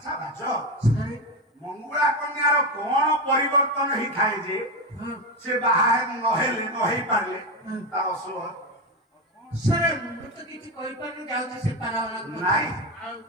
अच्छा राज मंगुला कन्यार कौन परिवर्तन ही थाए जे से बाहर नहेले नहे पारले तार असुभ सर तो किछि कहि पारले जाउछि से पाला वाला नाही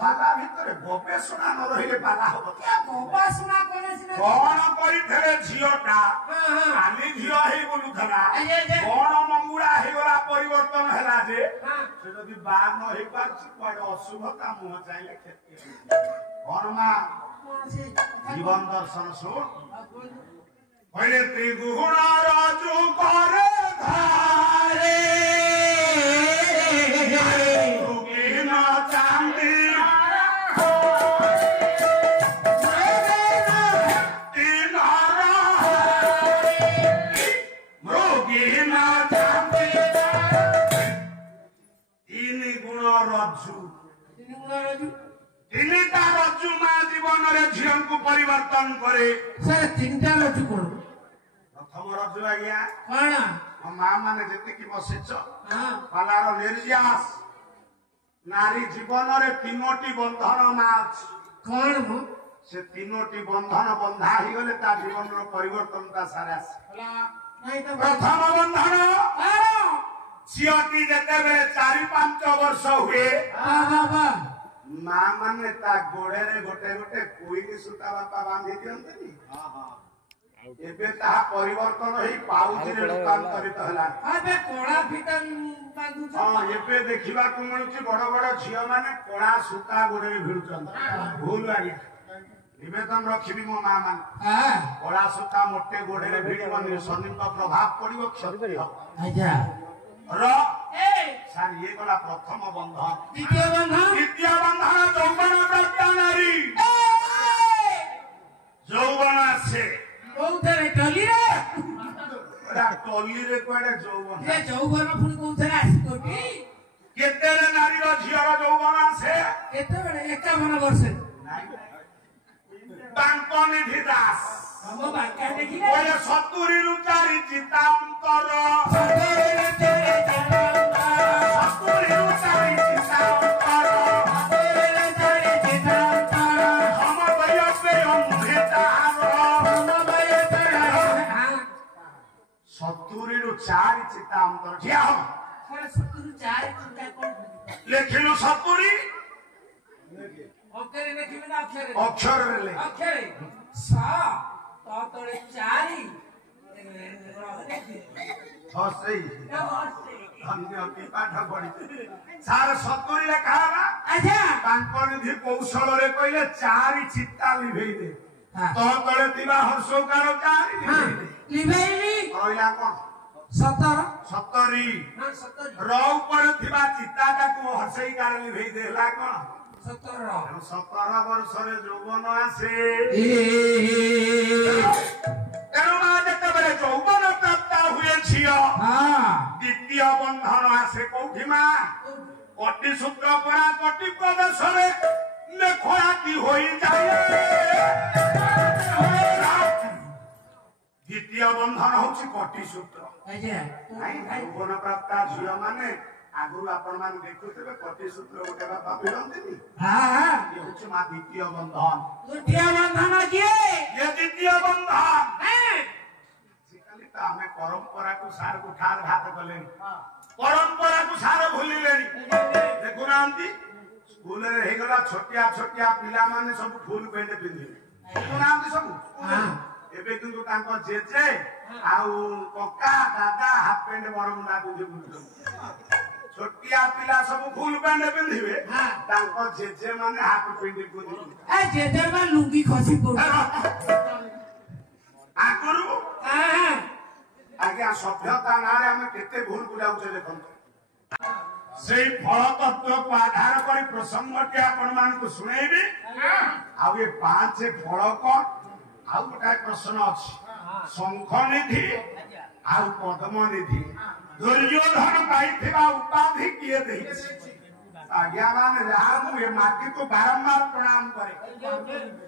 पाला भितरे गवेषणा न रहिले पाला हो क्या गवेषणा कोन सिना कौन करि थरे झियोटा आली झियो हे बोलु थरा कौन मंगुला हे वाला परिवर्तन हला जे से जदी बा न हे पारछि कोड अशुभ काम हो चाइले खेती कौन मा जीवन दर्शन सुन पहले त्रिगुण राजू करे धारे परिवर्तन करे सर तीनटा रजू कोन प्रथम रजू आज्ञा कोन मां माने जति की बसिच पालार निर्यास नारी जीवन रे तीनोटी बंधन माछ कोन मो से तीनोटी बंधन बंधा ही गले ता जीवन रो परिवर्तन ता सारा प्रथम बंधन छियटी जते बेले 4-5 वर्ष हुए मां माने ता गोड़े रे गोटे गोटे कोइनी सुता बापा बांधी दियंतनी एबे ता परिवर्तन ही पाउजी रे रूपांतरित हला अबे कोळा फिटन बांधु हां एबे देखिबा को मिलुची बड़ बड़ झियो माने कोळा सुता गोड़े रे भिडुचन भूल आगे निवेदन रखिबी मो मां मान हां कोळा सुता मोटे गोड़े रे भिडबनी शनि का प्रभाव पड़िबो क्षति हो आजा र ए सार ये गला प्रथम बंधन द्वितीय बंधन यौवन प्राप्त नारी यौवन से कोउथरे टली रे टली रे कोडे यौवन ये यौवन पुनी कोउथरे आसी कोटी केते रे नारी रो झियर यौवन से केते बेले 51 वर्ष बांकनिधि दास हम बांका देखिले ओए 70 रु 4 चितांतर 70 रु 4 चार चितांतर क्या हो लिखिलु 70 अक्षर ले सा तो तळे 4 हसई धन्य की पाठ पढी सार 70 लेखा बा अच्छा कांकनिधि कौशल रे कहले 4 चित्ता लिभेई दे तो तळे दिबा हर्षकार 4 लिभेई कहला कोन 70 र ऊपर थिबा चित्ता का को हर्षई कार लिभेई देला कोन 17 वर्ष रे यौवन आसे एनो माते बरे यौवन प्राप्त हुए छियो द्वितीय बंधन आसे कोठी मा कटी सूत्र परा कटी प्रदेश रे लेखोयाती होई जाए द्वितीय बंधन होछि कटी सूत्र यौवन प्राप्त झियो माने आगुरु आपण मान देखुतबे कटी सूत्र गोटे बापा भिड़ंतिनी हां ये होछि मा द्वितीय बंधन किए ये द्वितीय बंधन सिकली त हमें परंपरा को सार को ठार घात कले परंपरा को सार भूलिले देखु नांती स्कूल रे हे गला छोटिया छोटिया पिला माने सब फुल पेंट पिंधि देखु नांती सब हां एबे किंतु तांको जेजे आउ कक्का दादा हाफ पेंट बरमुंडा पिंधि बुलु छोटिया पिला सब फुल पेंट पिंधिबे तांको जेजे माने हाफ पेंट पिंधि ए जेजे मा लुंगी खसी पड़ आगुरु आज्ञा सभ्यता नारे हमें केते भूल बुझाउछे देखन सेई फल तत्व को आधार करी प्रसंगटी आपण मान को सुनेबी आ ये 5 फल को आउ गोटा प्रश्न अछि शंख निधि आ पद्म निधि दुर्योधन पाइथिबा उपाधि किए देहि आज्ञा मान जहां ये माटी को बारंबार प्रणाम करे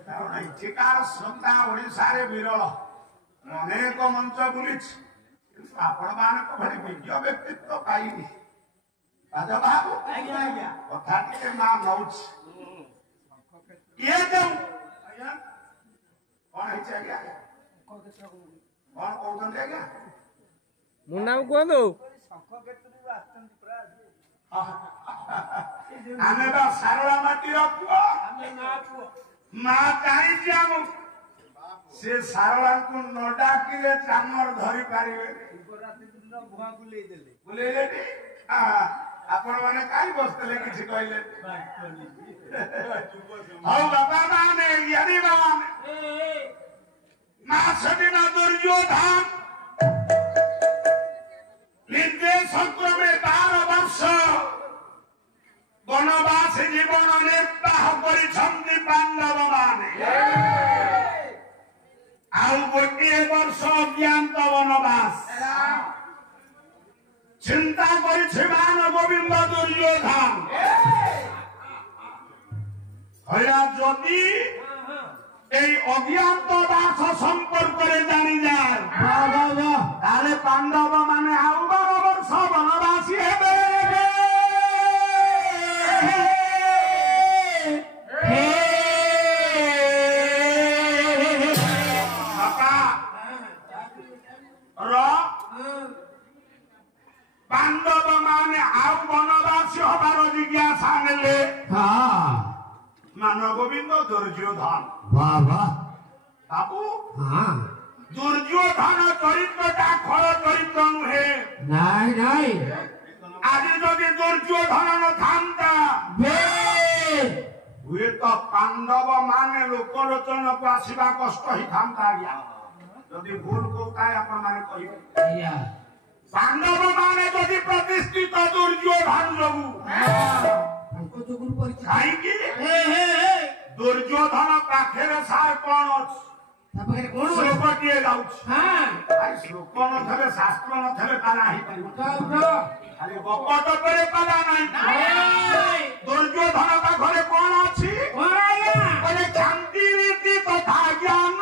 कारण इथिकार श्रद्धा ओडिसा रे विरल अनेक मंच बुलिछ आपण मान को भरी विज्ञ व्यक्तित्व पाइबी राजा बाबू कथा टिके मां नौछ ये जो ଆଜ୍ଞା कौन है आज्ञा ଶଙ୍ଖ କ୍ଷେତ୍ର कौन कहते आज्ञा मुन्ना कहतु ଶଙ୍ଖ କ୍ଷେତ୍ରରୁ ଆସିଛନ୍ତି ପୁରା आमे बा सारला माटी रखो ଆମେ ମା ପୁଅ ମା କାହିଁକି ଆମ ସେ ସାରଳାଙ୍କୁ ନ ଡାକିଲେ ଚାମର ଧରି ପାରିବେ ଶିବରାତ୍ରି ଦିନ ଭୁଆ ବୁଲେଇ ଦେଲେ ବୁଲେଇଲେନି ଆପଣ ମାନେ କାହିଁ ବସିଥିଲେ କିଛି କହିଲେ ହଉ ବାପା ମାନେ ଜ୍ଞାନୀ ମାନେ ମା ସେଦିନ ଦୁର୍ଯ୍ୟୋଧନ ନିଜେ ସଂକ୍ରମେ 12 ବର୍ଷ ବନବାସ ଜୀବନ ନିର୍ବାହ କରିଛନ୍ତି ପାଣ୍ଡବ ମାନେ ଆଉ ଗୋଟିଏ ବର୍ଷ ଅଜ୍ଞାତ ବନବାସ ଚିନ୍ତା କରିছে ମାନ ଗୋବିନ୍ଦ ଦୁର୍ଯ୍ୟୋଧନ হইয়া যদি এই অজ্ঞাতবাস সম্পর্কে জানি যায় তাহলে পাণ্ডব মানে আউ 12 বর্ষ বনবাসী হবে पांडव माने आउ बनवासी हबार जिज्ञासा नेले मान गोविंद दुर्योधन बाबू दुर्योधन चरित्रटा खल चरित्र नुहे आज जदि दुर्योधन न थांता हुए तो पांडव माने लोकलोचन को आसवा कष्ट ही थांता जदि भूल कहता अपन माने कहिबे पांडव माने जदि प्रतिष्ठित दुर्योधन जोगु कहीं दुर्योधन पाखे सार कौन श्लोकटिए श्लोक नथे शास्त्र नथे पाला खाली गपट पर पाला नहीं दुर्योधन पाखे कौन अच्छी शांति रीति तथा ज्ञान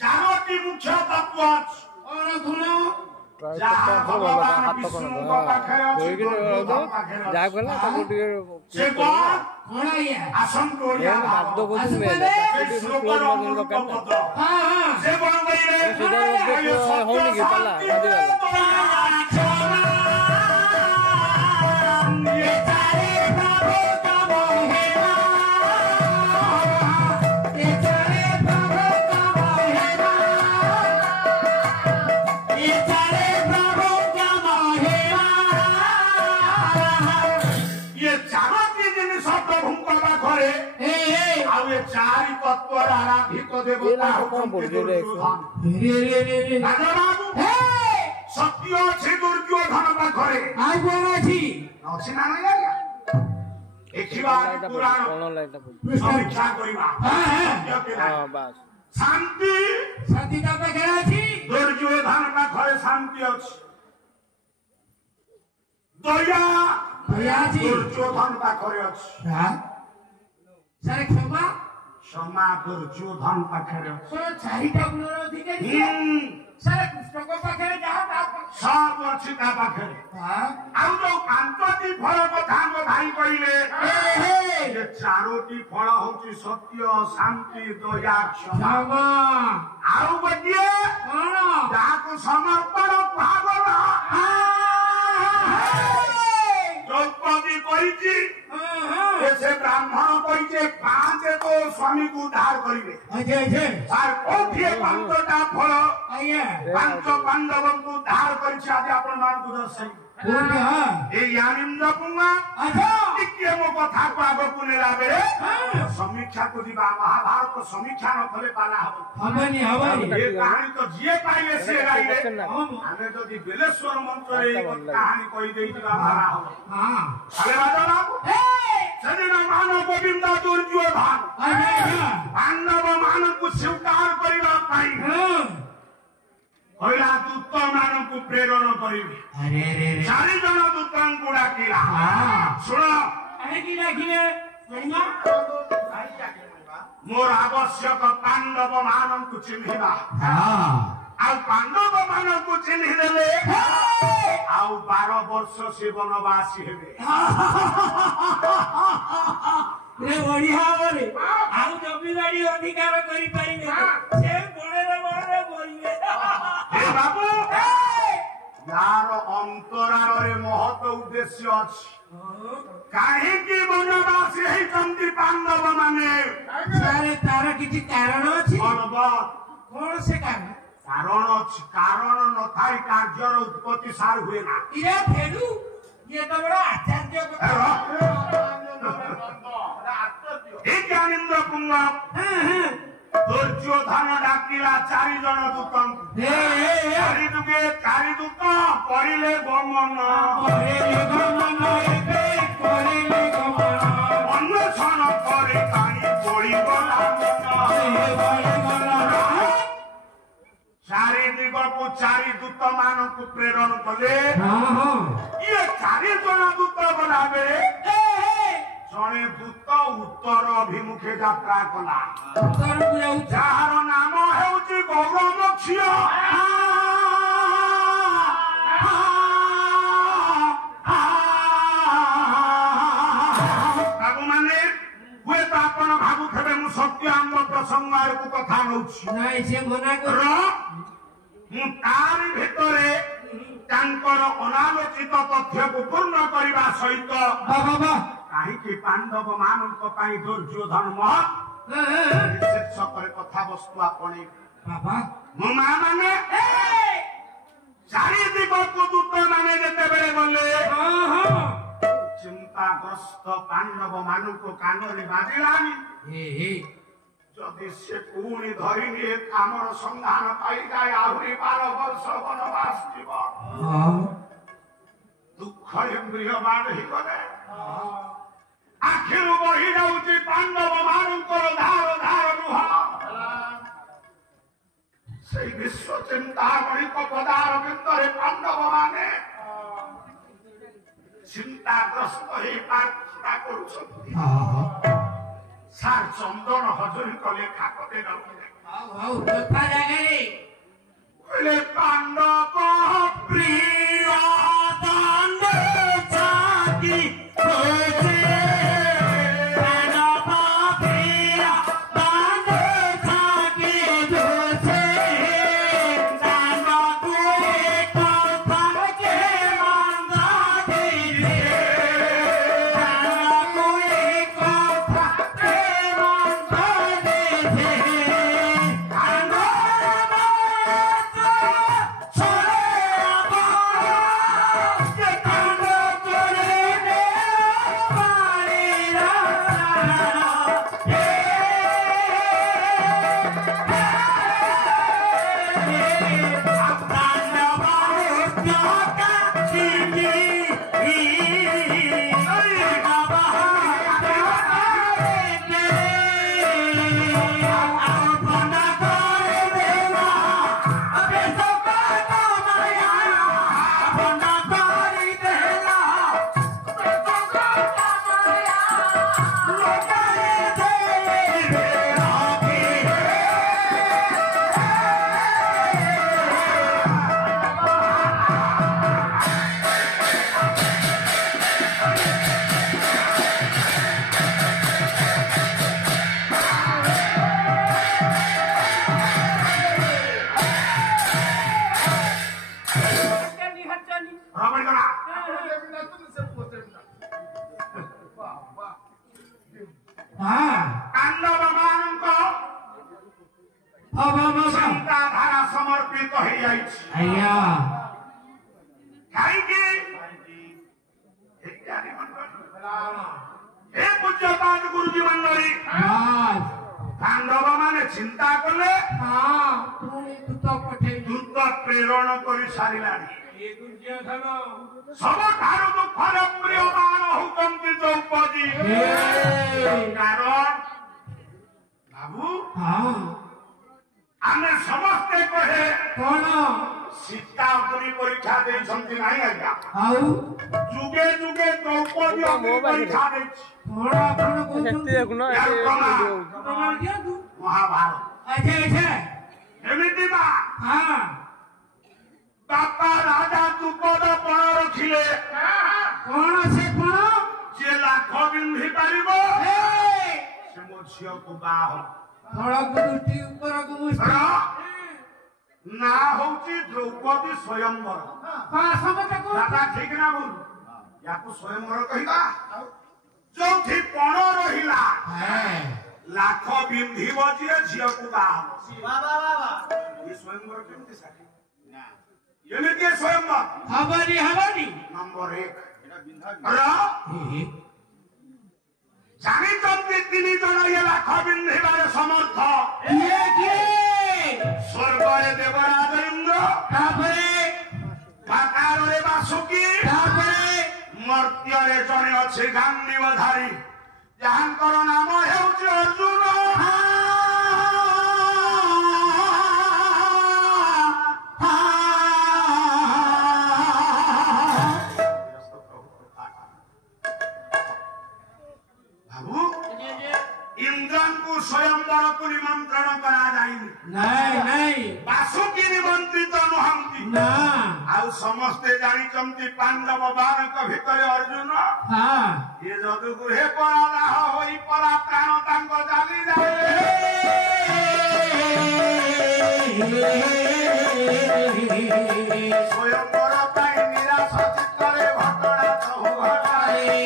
चारोटी मुख्य तत्व चारि तत्व आराधित देवता सत्य अच्छे दुर्योधन पाखरे अच्छी ना नहीं आज्ञा देखिबा पुराण समीक्षा करिबा शांति शांति का पाखरे अछि दुर्योधन पाखरे शांति अछि दया अछि दुर्योधन पाखरे अछि सारे क्षमा क्षमा दुर्योधन पाखरे सर चारिटा गुणर अधिकारी सारे कृष्ण को पाखरे जहाँ सब अच्छी ता पाखरे आउ जो पांचटी फल कथा मो भाई कहले ये चारोटी फल होची सत्य शांति दया क्षमा आउ बटिए कौन जाको समर्पण भावना द्रौपदी कहिची ऐसे ब्राह्मण कहिचे पांच तो स्वामी को उद्धार करिवे सार कोठिए पांचटा फल पांच पांडव को उद्धार करिছে आज आपण मान को दर्शाई ए यानिंद्र पुंगा टिके मो कथा को आगो को नेला बेरे समीक्षा को दिबा महाभारत को समीक्षा न कले पाला हबनी ये कहानी तो जिए पाइले से गाइले हमें जदि बेलेश्वर मंत्र रे कहानी कहि देई दिबा मारा हो अरे बाजा बाबू सदिन मान गोविंद दुर्योधन पांडव मान को स्वीकार करिबा पाई होइला दूत मान को ପ୍ରେରଣ କରିବି। अरे रे रे 4 ଜଣ ଦୂତଙ୍କୁ ଡାକିଲା। ଶୁଣ କାହିଁକି ଡାକିଲେ ଶୁଣିବା ମୋର ଆବଶ୍ୟକ ପାଣ୍ଡବ ମାନଙ୍କୁ ଚିହ୍ନିବା। ଆଉ ପାଣ୍ଡବ ମାନଙ୍କୁ ଚିହ୍ନିଦେଲେ ଆଉ 12 ବର୍ଷ ସେ ବନବାସୀ ହେବେ। ବଢିଆ ଭାବରେ ଆଉ ଜମିବାଡି ଅଧିକାର କରିପାରିବେ ସେ ବଣରେ ବଣରେ ବଢିବେ। ହେ ବାବୁ यार अंतराଳରେ महत्व उद्देश्य ଅଛି। କାହିଁକି ବନବାସୀ ହେଇଛନ୍ତି ପାଣ୍ଡବ ମାନେ? ସାରେ ତାର କିଛି କାରଣ ଅଛି? କଣ ସେ କାରଣ? କାରଣ ଅଛି। କାରଣ ନଥାଇ କାର୍ଯ୍ୟର ଉତ୍ପତ୍ତି ସାର ହୁଏ ନା। ଇଏ ଫେରୁ ଇଏ ତ ବଡ ଆଚାର୍ଯ୍ୟ ଜ୍ଞାନେନ୍ଦ୍ର ପୁଙ୍ଗ ଦୁର୍ଯ୍ୟୋଧନ ଡାକିଲା 4 ଜଣ ଦୂତଙ୍କୁ। 4 ଦୂତ କରିଲେ ଗମନ ଅନ୍ୱେଷଣ କରି କାଣି ପଡ଼ିଗଲା। 4 ଦିଗକୁ 4 ଦୂତ ମାନଙ୍କୁ ପ୍ରେରଣ କଲେ। ଇଏ 4 ଜଣ ଦୂତ ଗଲାବେଳେ ଜଣେ ଦୂତ ଉତ୍ତର ଅଭିମୁଖେ ଯାତ୍ରା କଲା। ଯାହାର ନାମ ହେଉଛି ଗୌରମୋକ୍ଷ। ବାବୁମାନେ ହୁଏତ ଆପଣ ଭାବୁଥିବେ ମୁଁ ସତ୍ୟ ଆମ ପ୍ରସଙ୍ଗ ଆଡ଼କୁ କଥା ନଉଛି। ମୁଁ ତାରି ଭିତରେ ତାଙ୍କର ଅନାଲୋଚିତ ତଥ୍ୟକୁ ପୂର୍ଣ୍ଣ କରିବା ସହିତ କାହିଁକି ପାଣ୍ଡବ ମାନଙ୍କ ପାଇଁ ଦୁର୍ଯ୍ୟୋଧନ ଶୀର୍ଷକରେ କଥାବସ୍ତୁ ଆପଣେଇବେ। ମୋ ମା ମାନେ 4 ଦିଗକୁ ଦୂତ ମାନେ ଯେତେବେଳେ ଗଲେ ଚିନ୍ତାଗ୍ରସ୍ତ ପାଣ୍ଡବ ମାନଙ୍କୁ କାନରେ ବାଜିଲାନି। ଯଦି ସେ ପୁଣି ଧରିନିଏ ଆମର ସନ୍ଧାନ ପାଇଯାଏ ଆହୁରି 12 ବର୍ଷ ବନବାସ ଯିବ। ଦୁଃଖରେ ଗୃହବାଣ ହେଇଗଲେ। ଆଖିରୁ ବହି ଯାଉଛି ପାଣ୍ଡବ ମାନଙ୍କର ଧାର ଧାର ଲୁହ। ସେଇ ବିଶ୍ୱ ଚିନ୍ତାମଣିକ ପଦାର ବିନ୍ଦରେ ପାଣ୍ଡବ ମାନେ ଚିନ୍ତାଗ୍ରସ୍ତ ହେଇ ପ୍ରାର୍ଥନା କରୁଛନ୍ତି। ସାର୍ ଚନ୍ଦନ ହଜୁରୀଙ୍କ ଲେଖା କଲେ କହିଲେ ପାଣ୍ଡବ ପ୍ରିୟ ଦାଣ୍ଡ ଜାତି ଚିନ୍ତାଧାରା ସମର୍ପିତ ହେଇଯାଇଛି। କାହିଁକି ଏ ପୂଜ୍ୟପାଦ ଗୁରୁଜୀ ମଣ୍ଡଳୀ ପାଣ୍ଡବ ମାନେ ଚିନ୍ତା କଲେ ଦୂତ ପ୍ରେରଣ କରି ସାରିଲାଣି। ସବୁଠାରୁ ଦୁଃଖରେ ପ୍ରିୟମାନ ହଉଛନ୍ତି ଦ୍ରୌପଦୀ। କାରଣ ବାବୁ ଆମେ ସମସ୍ତେ କହେ କଣ ସୀତା ଅଗ୍ନି ପରୀକ୍ଷା ଜାଣିଛନ୍ତି ନାହିଁ ଆଜ୍ଞା ଆଉ ଯୁଗେ ଯୁଗେ ଦ୍ରୌପଦୀ ପରୀକ୍ଷା ଦେଇଛି କଣ ଆପଣ ସେଠି କହୁଛନ୍ତି ଦେଖୁନ ଏଠି ଭିଡିଓ ହଉଛି। ପ୍ରମାଣ ଦିଅନ୍ତୁ ମହାଭାରତ ଆଚ୍ଛା ଆଚ୍ଛା ଏମିତି ବା ହଁ ବାପା ରାଜା ଦ୍ରୁପଦ ପଣ ରଖିଲେ କଣ ସେ କଣ ଯିଏ ଲାଖ ପିନ୍ଧି ପାରିବ ଏ ସେ ମୋ ଝିଅକୁ ବାହା ହବ ତଳକୁ ଦୃଷ୍ଟି ଉପରକୁ ମୁଷ୍ଟି ଧର, ନା ହଉଛି ଦ୍ରୌପଦୀ ସ୍ୱୟଂବର ହଁ ସମସ୍ତେ କହୁଛନ୍ତି ଦାଦା ଠିକ ନା ଭୁଲ ୟାକୁ ସ୍ୱୟଂବର କହିବା ଯୋଉଠି ପଣ ରହିଲା ଲାଖ ବିନ୍ଧିବ ଯିଏ ଝିଅକୁ ବାହା ହବ ଏ ସ୍ୱୟଂବର କେମିତି ସାଥି ଏମିତି ସ୍ୱୟଂବର ହବନି ହବନି ନମ୍ବର 1 ଜାଣିଛନ୍ତି 3 ଜଣ ଇଏ ଲାଖ ବିନ୍ଧିବାରେ ସମର୍ଥ କିଏ କିଏ ସ୍ୱର୍ଗରେ ଦେବରାଜ ଇନ୍ଦ୍ର ତାପରେ ପାତାଳରେ ବାସୁକି ତାପରେ ମର୍ତ୍ତ୍ୟରେ ଜଣେ ଅଛି ଗାଣ୍ଡିବଧାରୀ ଯାହାଙ୍କର ନାମ ହେଉଛି ଅର୍ଜୁନ ବାବୁ ଇନ୍ଦ୍ରଙ୍କୁ ସ୍ୱୟଂବରକୁ ନିମନ୍ତ୍ରଣ କରାଯାଇନି ନାଇଁ ନାଇଁ ବାସୁକି ନିମନ୍ତ୍ରିତ ନୁହନ୍ତି ନା ଆଉ ସମସ୍ତେ ଜାଣିଛନ୍ତି ପାଣ୍ଡବ ବାରଙ୍କ ଭିତରେ ଅର୍ଜୁନ ହଁ ଏ ଯଦି ଗୃହେ ପରାଦାହ ହୋଇ ପରା ପ୍ରାଣ ତାଙ୍କ ଚାଲିଯାଏ ସ୍ୱୟଂବର ପାଇଁ ନିରାଶ ଚିତ୍ତରେ ଘଟଣା ସବୁ ଘଟାଏ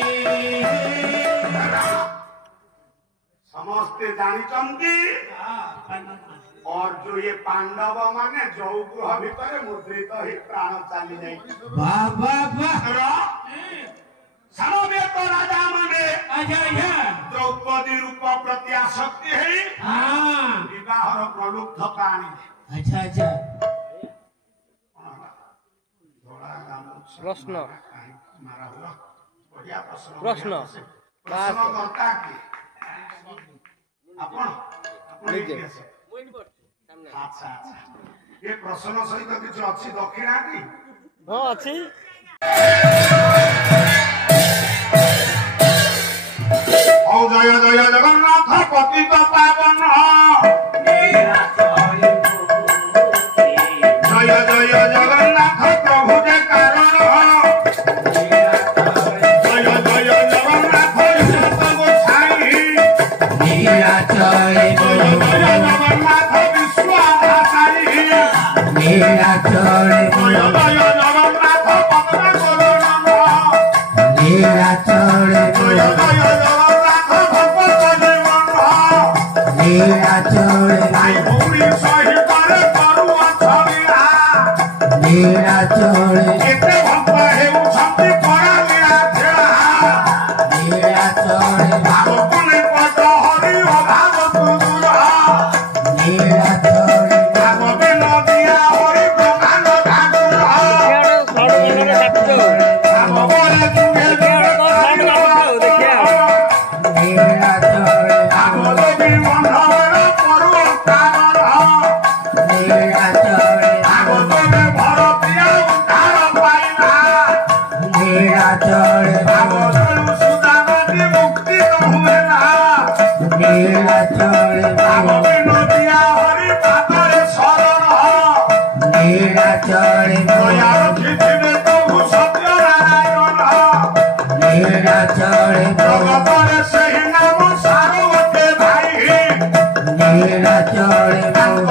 ସମସ୍ତେ ଜାଣିଛନ୍ତି ଅର୍ଜୁନ ଏ ପାଣ୍ଡବ ମାନେ ଯୋଉ ଗୃହ ଭିତରେ ମୁଦ୍ରିତ ହେଇ ପ୍ରାଣ ଚାଲି ଯାଇଛି ବାବା ବା ସମବେତ ରାଜା ମାନେ ଆଚ୍ଛା ଆଚ୍ଛା ଦ୍ରୌପଦୀ ରୂପ ପ୍ରତି ଆସକ୍ତି ହେଇ ହଁ ବିବାହର ପ୍ରଲୁବ୍ଧତା ଆଣିଲେ ଆଚ୍ଛା ଆଚ୍ଛା ପ୍ରଶ୍ନ ପ୍ରଶ୍ନ ପ୍ରଶ୍ନ ପ୍ରଶ୍ନକର୍ତ୍ତା କିଏ ଆପଣ ନିଜେ। ଆଚ୍ଛା ଆଚ୍ଛା ଏ ପ୍ରଶ୍ନ ସହିତ କିଛି ଅଛି ଦକ୍ଷିଣା କି ହଁ ଅଛି ହଉ ଜୟ ଜୟ ଜଗନ୍ନାଥ ପତିତ ପାବନ ଜୟ ଜୟ ଜଗନ୍ନାଥ ପ୍ରଭୁ ଯେ କାରଣ ଜୟ ଜୟ ଜଗନ୍ନାଥ ଜଗତ ଗୋସାଇଁ ଜୟ ଜୟ ଜଗନ୍ନାଥ ବିଶ୍ୱନାଥାଇ ଜୟ ଜୟ ଜଗନ୍ନାଥ ପଦ୍ମକୋଦନ ଜୟ ଜୟ ଜଗନ୍ନାଥ ଭଗବତ ଜୀବନ ଭାଇ ଭଉଣୀ ସହିତରେ କରୁଅଛ ବିହା କେତେ ଭକ୍ତ ହେଉଛନ୍ତି କରାଲିଆ ଖେଳା ଭାଗକୁ ନିପଟ ହରି ଅଭାବକୁ ଦୂର ଭାଗ ବିନୋଦିଆ ହରି ପ୍ରଧାନ ଠାକୁର ଭାଗବରେ ତୁମେ ଭାଗବତୀ ବନ୍ଧର ପରୁଅ କାରଣ ଭାଗବତରେ ଭରତିଆ ଉଦ୍ଧାର ପାଇଲା ଭାଗବତରୁ ସୁଦାନଟି ମୁକ୍ତି ନ ହୁଏନା ଭାଗ ବିନୋଦିଆ ହରି ପାଦରେ ଶରଣ ଦୟାର ଥିବେ ପ୍ରଭୁ ସତ୍ୟ ନାରାୟଣ ଜଗତରେ ସେହି ନାମ ସାର ଗୋଟେ ଭାଇ ତାଙ୍କ